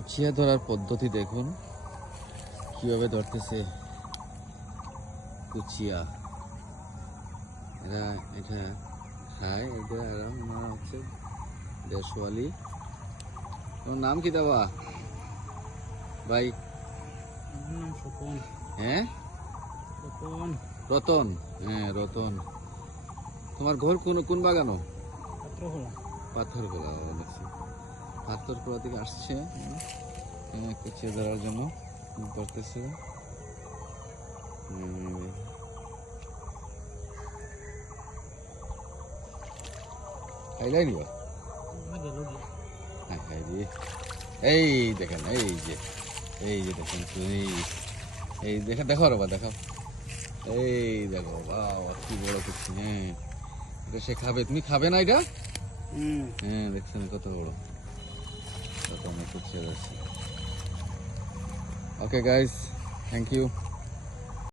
কুচিয়া ধরার পদ্ধতি দেখুন কিভাবে ধরতেছে কুচিয়া। এরা এটা খায়, এটা আরাম না হচ্ছে দেশওয়ালি। তোমার নাম কি দেওয়া ভাই? হ্যাঁ, রতন। হ্যাঁ, রতন। তোমার ঘর কোন বাগানো? পাথরখোলা। পাথরখোলা থেকে আসছে কুচিয়া ধরার জন্য করতেছে। খাইলাই নিবা? এই দেখেন, এই যে দেখেন, এই দেখেন, দেখো বাবা, দেখো, এই দেখো বাবা কি বড় কুচি। হ্যাঁ, এটা সে খাবে, তুমি খাবে না এটা? হ্যাঁ, দেখছেন কত বড়, কত অনেক কুচি আছে। Okay guys, thank you.